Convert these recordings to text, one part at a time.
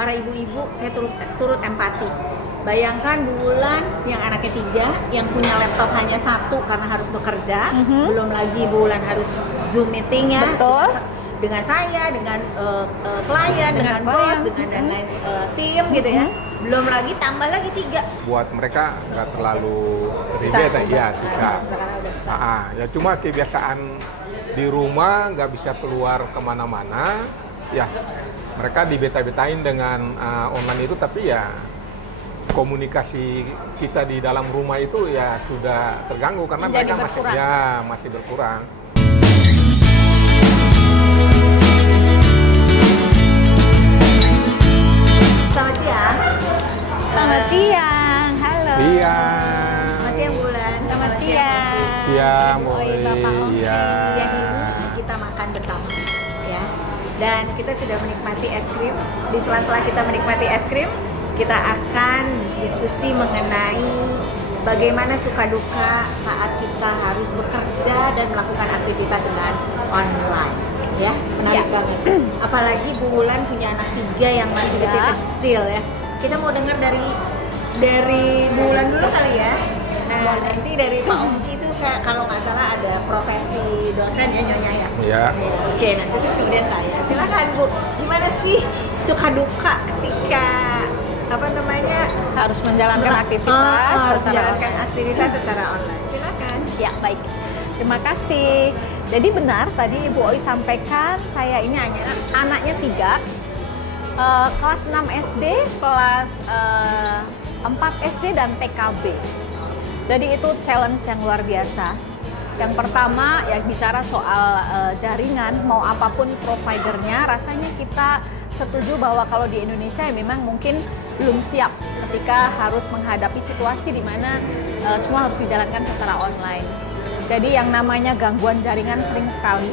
para ibu-ibu, saya turut empati. Bayangkan bulan yang anaknya 3, yang punya laptop hanya 1 karena harus bekerja, belum lagi bulan harus Zoom meetingnya. Betul. Dengan saya, dengan klien, dengan bos, dengan dan lain tim gitu ya. Belum lagi tambah lagi 3. Buat mereka nggak terlalu ribet ya, susah. Ya cuma kebiasaan di rumah nggak bisa keluar kemana-mana, ya mereka dibeta-betain dengan online itu, tapi ya komunikasi kita di dalam rumah itu ya sudah terganggu karena menjadi mereka masih berkurang. Selamat siang. Selamat siang, halo. Siang. Selamat siang Bulan. Selamat siang. Siang, Bu. Iya. Kita makan bersama, ya. Dan kita sudah menikmati es krim. Di sela-sela kita menikmati es krim, kita akan diskusi mengenai bagaimana suka duka saat kita harus bekerja dan melakukan aktivitas dengan online. Ya, menarik banget. Apalagi Bulan punya anak 3 yang masih kecil ya. Kita mau dengar dari Bulan dulu kali ya. Nah, nanti dari Pak Ongki itu kalau nggak salah ada profesi dosen ya, Nyonya ya. Iya. Oke, nanti itu kemudian saya. Silakan Bu, gimana sih suka duka ketika harus menjalankan aktivitas secara online. Silakan. Ya, baik. Terima kasih. Jadi benar tadi Ibu Oi sampaikan, saya ini anaknya 3, kelas 6 SD, kelas 4 SD dan PKB. Jadi itu challenge yang luar biasa. Yang pertama ya bicara soal jaringan, mau apapun providernya, rasanya kita setuju bahwa kalau di Indonesia ya memang mungkin belum siap ketika harus menghadapi situasi di mana semua harus dijalankan secara online. Jadi yang namanya gangguan jaringan sering sekali.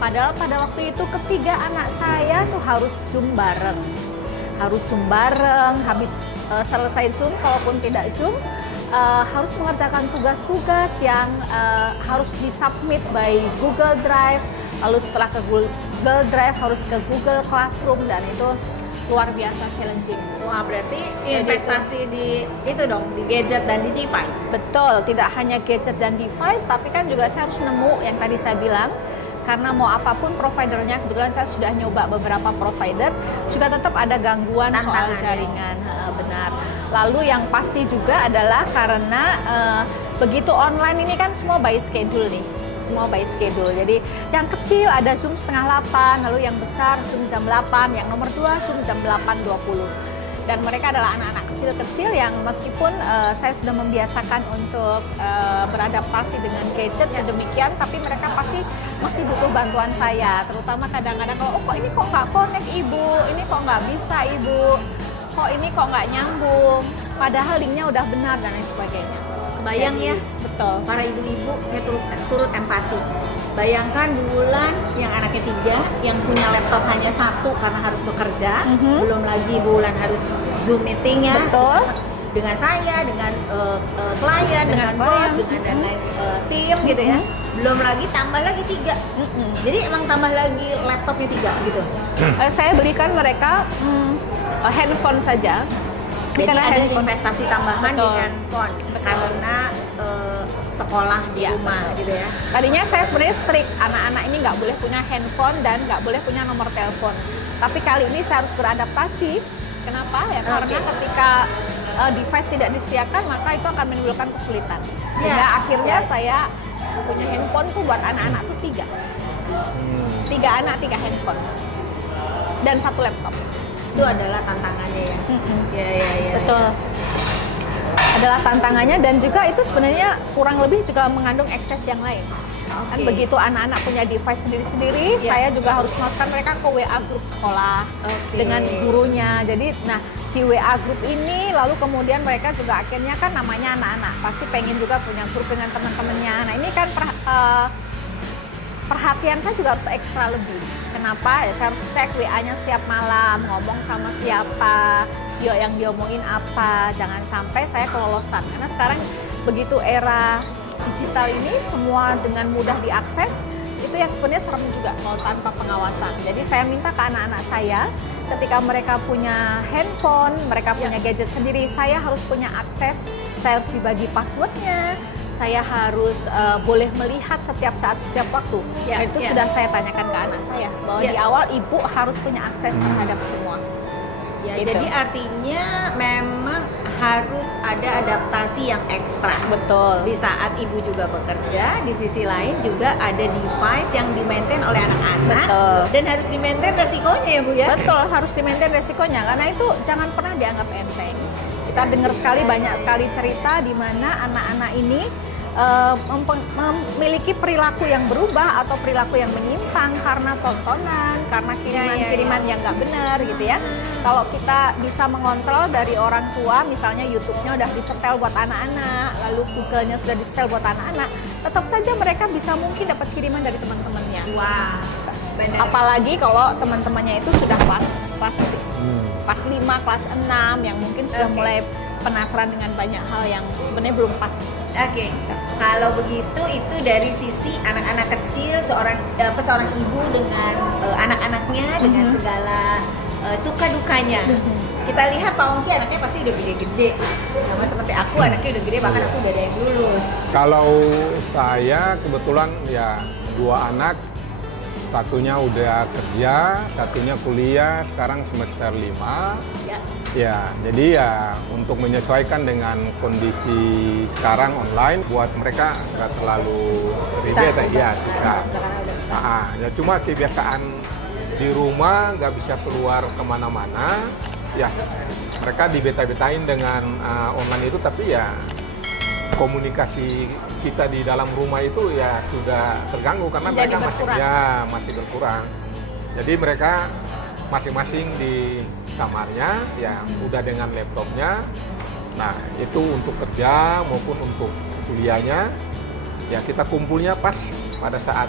Padahal pada waktu itu ketiga anak saya tuh harus Zoom bareng. Habis selesai Zoom, kalaupun tidak Zoom, harus mengerjakan tugas-tugas yang harus disubmit by Google Drive. Lalu setelah ke Google Drive harus ke Google Classroom, dan itu luar biasa challenging. Wah, berarti investasi di itu dong, di gadget dan di device. Betul, tidak hanya gadget dan device, tapi kan juga saya harus nemu yang tadi saya bilang, karena mau apapun providernya, kebetulan saya sudah nyoba beberapa provider, juga tetap ada gangguan soal jaringan. Benar. Lalu yang pasti juga adalah karena begitu online ini kan semua by schedule nih. Semua by schedule. Jadi yang kecil ada Zoom setengah 8, lalu yang besar Zoom jam 8, yang nomor 2 Zoom jam 8.20. Dan mereka adalah anak-anak kecil-kecil yang meskipun saya sudah membiasakan untuk beradaptasi dengan gadget sedemikian, tapi mereka pasti masih butuh bantuan saya. Terutama kadang-kadang kalau, kok ini kok nggak connect Ibu, ini kok nggak bisa Ibu, kok ini kok nggak nyambung, padahal linknya udah benar dan lain sebagainya. Kebayang ya, betul. Para ibu-ibu, saya turut empati. Bayangkan Bulan yang anaknya 3, yang punya laptop hanya 1 karena harus bekerja, belum lagi Bulan harus Zoom meetingnya. Betul. Dengan saya, dengan klien, dengan bos, dengan dan lain tim gitu ya. Belum lagi tambah lagi 3. Jadi emang tambah lagi laptopnya 3 gitu. Saya berikan mereka handphone saja. Jadi karena ada investasi tambahan di Betul. handphone karena sekolah di rumah gitu ya. Tadinya saya sebenarnya strict, anak-anak ini nggak boleh punya handphone dan nggak boleh punya nomor telepon. Tapi kali ini saya harus beradaptasi. Kenapa? Ya karena ketika device tidak disediakan, maka itu akan menimbulkan kesulitan. Sehingga akhirnya saya punya handphone tuh buat anak-anak tuh 3. 3 anak, 3 handphone. Dan 1 laptop. Itu adalah tantangannya ya. Ya. Betul. Adalah tantangannya, dan juga itu sebenarnya kurang lebih juga mengandung akses yang lain. Kan begitu anak-anak punya device sendiri-sendiri, saya juga harus masukkan mereka ke WA grup sekolah dengan gurunya. Jadi, nah di WA grup ini, lalu kemudian mereka juga akhirnya kan namanya anak-anak pasti pengen juga punya grup dengan teman-temannya. Nah ini kan perhatian saya juga harus ekstra lebih. Kenapa? Ya, saya harus cek WA-nya setiap malam, ngomong sama siapa, yang diomongin apa, jangan sampai saya kelolosan. Karena sekarang begitu era digital ini, semua dengan mudah diakses, itu yang sebenarnya serem juga kalau tanpa pengawasan. Jadi saya minta ke anak-anak saya, ketika mereka punya handphone, mereka punya gadget sendiri, saya harus punya akses, saya harus dibagi passwordnya, saya harus boleh melihat setiap saat, setiap waktu. Dan itu sudah saya tanyakan ke anak saya, bahwa di awal ibu harus punya akses terhadap semua. Ya, gitu. Jadi artinya memang harus ada adaptasi yang ekstra. Betul. Di saat ibu juga bekerja, di sisi lain juga ada device yang di-maintain oleh anak-anak. Betul. Dan harus di-maintain resikonya ya Bu ya? Betul, harus di-maintain resikonya. Karena itu jangan pernah dianggap enteng. Kita dengar sekali, banyak sekali cerita di mana anak-anak ini memiliki perilaku yang berubah atau perilaku yang menyimpang karena tontonan, karena kiriman-kiriman yang nggak benar gitu ya. Kalau kita bisa mengontrol dari orang tua, misalnya YouTube-nya udah disetel buat anak-anak, lalu Google-nya sudah disetel buat anak-anak, tetap saja mereka bisa mungkin dapat kiriman dari teman-temannya. Wah, benar. Apalagi kalau teman-temannya itu sudah kelas 5, kelas 6 yang mungkin sudah mulai penasaran dengan banyak hal yang sebenarnya belum pas. Oke. Kalau begitu itu dari sisi anak-anak kecil, seorang ibu dengan anak-anaknya dengan segala suka dukanya. Kita lihat Pak Ongki anaknya pasti udah gede-gede, sama seperti aku anaknya udah gede, bahkan aku udah ada yang lulus. Kalau saya kebetulan ya 2 anak, satunya udah kerja, satunya kuliah, sekarang semester 5. Ya, jadi ya untuk menyesuaikan dengan kondisi sekarang online, buat mereka nggak terlalu ribet ya, susah. Ya cuma kebiasaan di rumah nggak bisa keluar kemana-mana, ya mereka dibeta-betain dengan online itu, tapi ya komunikasi kita di dalam rumah itu ya sudah terganggu karena jadi mereka masih berkurang. Jadi mereka masing-masing di kamarnya ya udah dengan laptopnya. Nah itu untuk kerja maupun untuk kuliahnya ya kita kumpulnya pas pada saat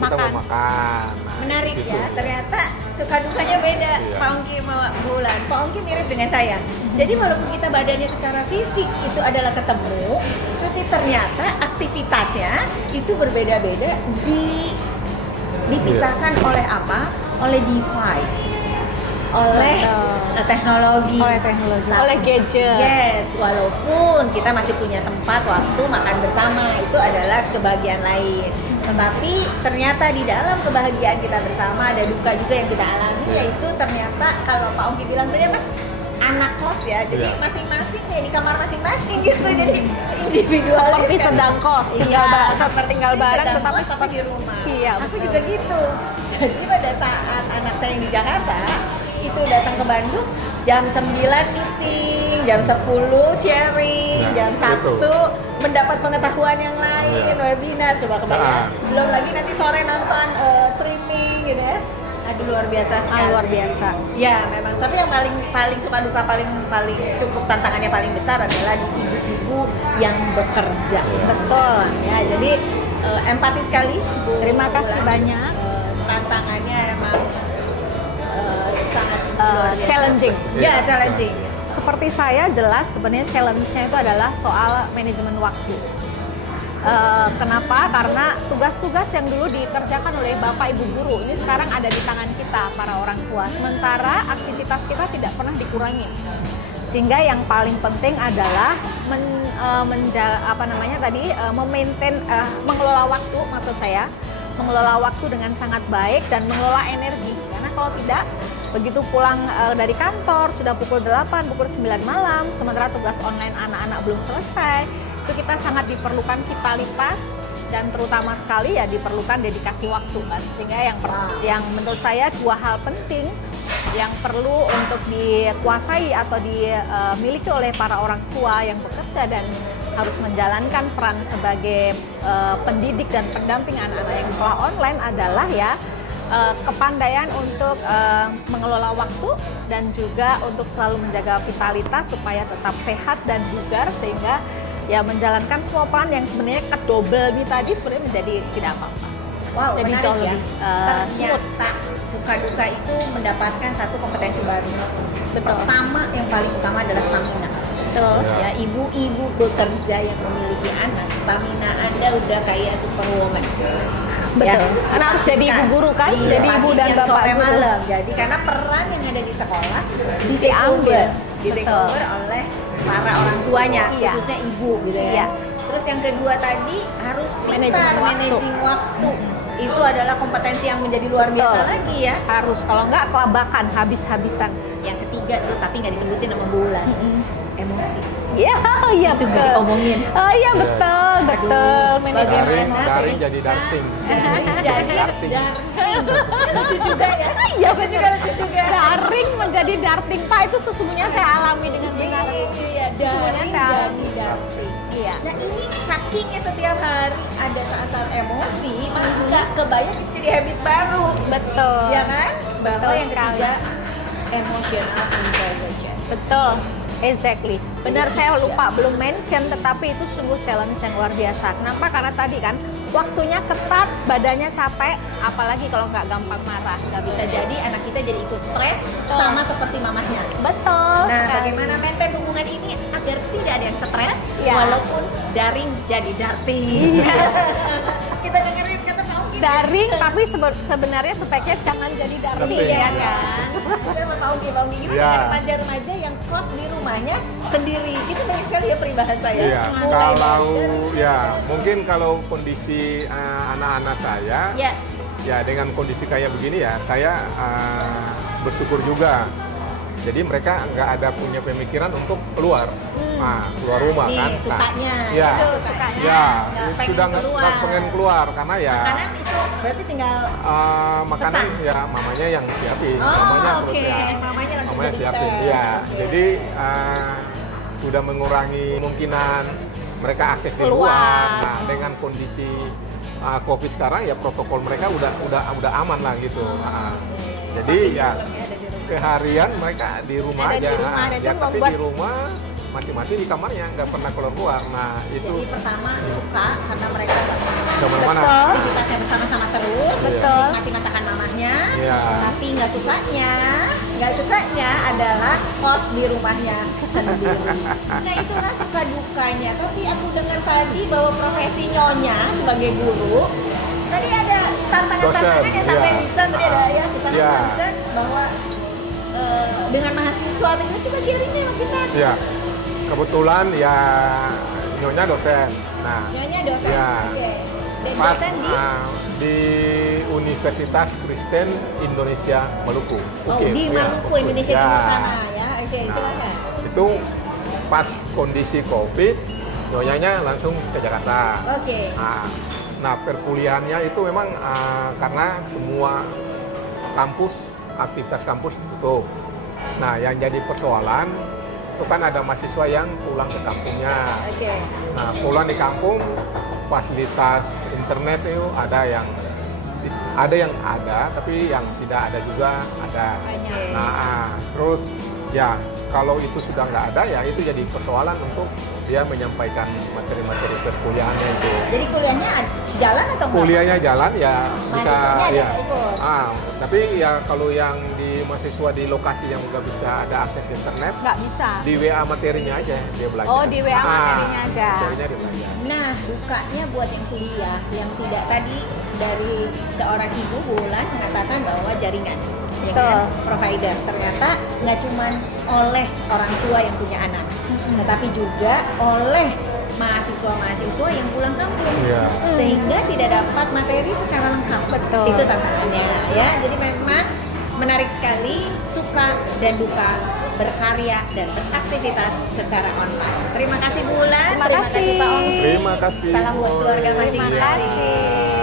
kita mau makan. Nah, menarik gitu. Ya, ternyata suka dukanya beda. Iya. Pak Ongki sama Bulan. Pak Ongki mirip dengan saya. Jadi walaupun kita badannya secara fisik itu adalah ketemu, tapi ternyata aktivitasnya itu berbeda-beda, dipisahkan oleh apa? Oleh device, oleh teknologi, oleh gadget. Yes, walaupun kita masih punya sempat waktu makan bersama, itu adalah kebahagiaan lain. Tetapi ternyata di dalam kebahagiaan kita bersama ada duka juga yang kita alami, yaitu ternyata kalau Pak Ongki bilang tadi apa? Anak kos ya, jadi masing-masing ya di kamar masing-masing gitu, jadi individual. Seperti sedang kos, tinggal bareng, tetapi seperti di rumah. Iya, aku juga gitu. Jadi pada saat anak saya yang di Jakarta itu datang ke Bandung, jam 9 meeting, jam 10 sharing, jam 1 mendapat pengetahuan yang lain, webinar, coba kebayang. Belum lagi nanti sore nonton streaming gitu ya. Aduh luar biasa sekali. Luar biasa. Ya memang, tapi yang paling suka duka paling cukup tantangannya paling besar adalah di ibu-ibu yang bekerja. Betul. Ya, jadi empati sekali Bu. Terima kasih banyak. Tantangannya emang sangat challenging. Ya, challenging. Seperti saya jelas sebenarnya challenge-nya itu adalah soal manajemen waktu. Kenapa? Karena tugas-tugas yang dulu dikerjakan oleh Bapak Ibu guru ini sekarang ada di tangan kita para orang tua. Sementara aktivitas kita tidak pernah dikurangi. Sehingga yang paling penting adalah mengelola waktu, maksud saya, mengelola waktu dengan sangat baik dan mengelola energi. Karena kalau tidak, begitu pulang dari kantor sudah pukul 8, pukul 9 malam, sementara tugas online anak-anak belum selesai, itu kita sangat diperlukan vitalitas dan terutama sekali ya diperlukan dedikasi waktu kan. Sehingga yang menurut saya 2 hal penting yang perlu untuk dikuasai atau dimiliki oleh para orang tua yang bekerja dan harus menjalankan peran sebagai pendidik dan pendamping anak-anak yang sekolah online adalah ya kepandaian untuk mengelola waktu dan juga untuk selalu menjaga vitalitas supaya tetap sehat dan bugar, sehingga ya menjalankan semua peran yang sebenarnya kedobel nih tadi sebenarnya menjadi tidak apa-apa. Wow, jadi menarik jauh ya. lebih smooth. Suka duka itu mendapatkan satu kompetensi baru. Betul. Pertama yang paling utama adalah stamina. Betul. Ya, ibu-ibu bekerja yang memiliki anak, stamina Anda udah kayak superwoman. Betul. Karena harus jadi ibu guru kan, Iya, jadi ibu pagi, dan siang, bapak sore, guru. malam. Jadi karena peran yang ada di sekolah Diambil. di take Betul. over oleh para orang tuanya, Iya. khususnya ibu gitu ya. Iya. Terus yang kedua tadi harus pintar Manajemen waktu. managing waktu. Itu adalah kompetensi yang menjadi luar biasa Betul. lagi ya. Harus, kalau nggak kelabakan, habis-habisan. Yang ketiga tuh tapi nggak disebutin sama Bulan. Emosi. Iya, iya Itu nggak betul. diomongin. Oh iya betul, betul. Manajemen Dari emosi. jadi darting. Jadi Darting. lucu juga ya. Iya Itu juga lucu juga. Daring menjadi darting, Pak, itu sesungguhnya saya alami dengan benar. Iya, Sesungguhnya daring saya jadi alami. darting. Iya. Nah ini sakingnya setiap hari ada saat-saat emosi, malah nggak kebayang itu jadi habit baru, Betul. ya kan? Bahwa Betul yang sekali. ketiga emotional intelligence. Betul, exactly. Benar, saya lupa belum mention, tetapi itu sungguh challenge yang luar biasa. Kenapa? Karena tadi kan waktunya ketat, badannya capek, apalagi kalau nggak gampang marah. Nggak bisa jadi anak kita jadi ikut stres sama seperti mamahnya. Betul. Nah, sekali. bagaimana maintain hubungan ini agar tidak ada yang stres, Ya. walaupun daring jadi darting. Kita dengerin kata Pak Ongki. Daring, tapi sebenarnya speknya jangan jadi darting, Darting. ya kan? Kita mau Pak Ongki gimana Ya. remaja-remaja yang kos di rumahnya sendiri? Itu banyak sekali ya peribahasa ya. Iya, Mulai kalau dari- ya mungkin kalau kondisi anak-anak saya, ya, ya dengan kondisi kayak begini ya, saya bersyukur juga. Jadi mereka nggak ada punya pemikiran untuk keluar, keluar rumah nih, kan. sukanya. ya, Itu sukanya. ya, Nggak pengen sudah nggak keluar. nggak pengen keluar karena ya makanan itu berarti tinggal makanan pesan? ya mamanya yang siapin, Oh, mamanya oke. ya, Mamanya langsung mamanya jadi siapin. chef. Ya, Oke. jadi sudah mengurangi kemungkinan mereka akses di Keluar. luar. Nah, dengan kondisi COVID sekarang ya protokol mereka udah aman lah gitu. Jadi ya seharian mereka di rumah Ada aja. di rumah, dan Ya, itu tapi membuat- di rumah masing-masing di kamarnya nggak pernah keluar. Nah itu Jadi pertama suka karena mereka kemana-mana. Betul. aktivitasnya bersama-sama terus, Betul. menikmati masakan mamahnya. Iya. Tapi nggak sukanya adalah kos di rumahnya sendiri. Nah itulah suka dukanya. Tapi aku dengar tadi bahwa profesi nyonya sebagai guru, tadi ada tantangan-tantangan Dosen, yang sampai iya. bisa tadi ada ya kita Iya. bahwa dengan mahasiswa itu coba sharingnya sama kita. Ya kebetulan ya nyonya dosen. Nah Nyonya dosen. Iya. Oke. Dan pas dosen di Universitas Kristen Indonesia Maluku. Oh, Oke, di ya, Maluku, Indonesia ya. Timur sana ya. Oke, Nah, silakan. itu pas kondisi COVID, nyonyanya langsung ke Jakarta. Oke. Nah, perkuliahannya itu memang karena semua kampus, aktivitas kampus tutup. Nah, yang jadi persoalan itu kan ada mahasiswa yang pulang ke kampungnya. Oke. Nah, pulang di kampung, fasilitas internet itu ada yang ada, tapi yang tidak ada juga ada. Banyak. Nah, terus ya kalau itu sudah nggak ada ya itu jadi persoalan untuk dia menyampaikan materi-materi perkuliahannya itu. Jadi kuliahnya jalan atau enggak? Kuliahnya jalan ya bisa Mahasiswanya ada ya. ikut? Tapi ya kalau yang di mahasiswa di lokasi yang nggak bisa ada akses internet, Nggak bisa. di WA materinya aja dia belajar. Oh, di WA materinya aja. Materinya dia belajar. Nah, dukanya buat yang kuliah yang tidak tadi dari seorang ibu Bulan mengatakan bahwa jaringan ya kan, provider ternyata nggak cuma oleh orang tua yang punya anak, tetapi juga oleh mahasiswa-mahasiswa yang pulang kampung, Iya. sehingga tidak dapat materi secara lengkap. Betul. Itu tantangannya ya. Jadi memang menarik sekali suka dan duka berkarya dan beraktivitas secara online. Terima kasih Bulan, Terima kasih. Pak Ongki. Terima kasih. Salam buat keluarga Iya. masing-masing. Terima kasih.